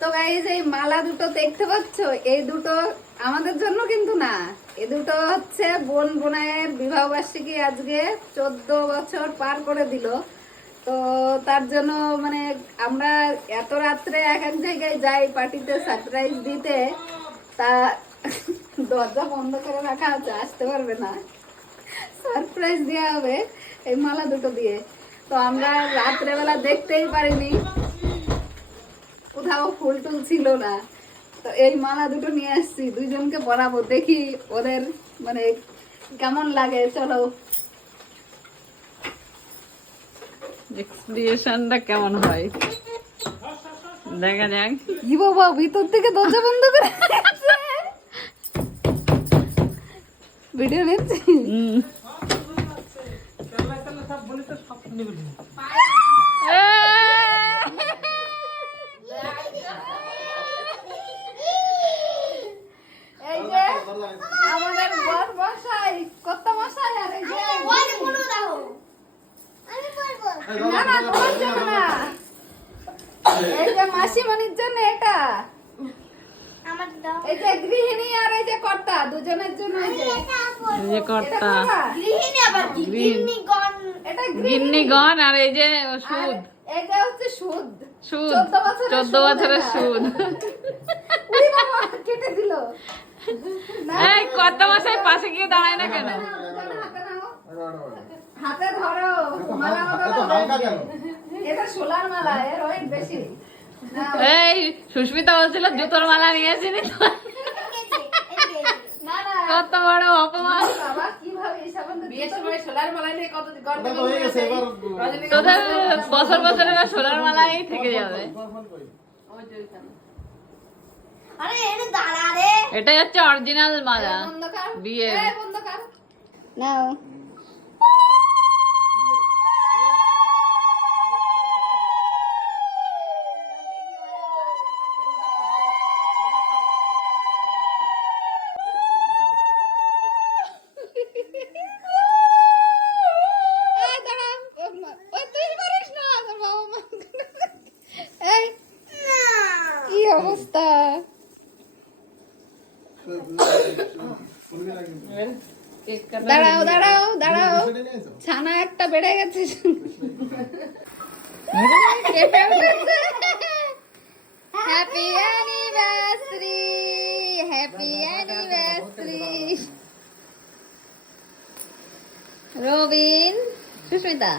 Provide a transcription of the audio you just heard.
তো গাইস এই মালা দুটো দেখতে পাচ্ছ, এই দুটো আমাদের জন্য কিন্তু না, এই দুটো হচ্ছে বোন বোনাইয়ের বিবাহ বার্ষিকী আজকে 14 বছর পার করে দিল। তো তার জন্য মানে আমরা এত রাত্রে এক এক জায়গায় যাই পার্টিতে সারপ্রাইজ দিতে, তা দরজা বন্ধ করে রাখা আছে, আসতে পারবে না, সারপ্রাইজ দেওয়া হবে এই মালা দুটো দিয়ে। তো আমরা রাত্রেবেলা দেখতেই পারিনি, কোথাও ফুল টুল ছিল না, তো এই মালা দুটো নিয়ে আসছি, দুইজনকে পরাবো, দেখি ওদের মানে কেমন লাগে। চলো এক্সপ্রেশনটা কেমন হয় দেখা যাক। কি বাবা, ভিতর থেকে দরজা বন্ধ করে ভিডিও নিচ্ছি। এই যে আমাদের বর মশাই, কত মশাই, আর এই যে না না তোমার জন্য না, এই যে মাসিমণির জন্য এটা, এই যে গৃহিণী আর এই যে কর্তা দুজনের জন্য। এই যে কর্তা গৃহিণী, আবার কি গৃহিণীগণ, এটা গিন্নিগণ, আর এই যে সুদ, এই যে হচ্ছে সুদ, সুদ 14 বছরের সুদ। উড়ি বাবা কেটে দিল। এই কত মাসের পাশে গিয়ে দাঁড়ায় না কেন? হাতে ধরো, মালা বদলাবে। এটা সোলার মালা, এর ওয়েট বেশি। এই সুস্মিতা বলছিল জুতোর মালা নিয়েছি নি তো। না না, কত বড় অপমান। বাবা কিভাবে এই সাবান বিয়ের সময় সোলার মালা নিয়ে কত গন্ডগোল হয়ে গেছে এবার। তোদের বছর বছর এবার সোনার মালাই থেকে যাবে। আরে এনে দাঁড়া রে, এটাই হচ্ছে অরিজিনাল মালা বন্ধ কর, বিয়ে। এই বন্ধ কর নাও। এই দাঁড়া, ওই তুই পারিস না, তোর বাবা মা। এই কি অবস্থা, দাঁড়াও দাঁড়াও দাঁড়াও, ছানা একটা বেড়ে গেছে। Happy anniversary, happy anniversary Robin, Susmita.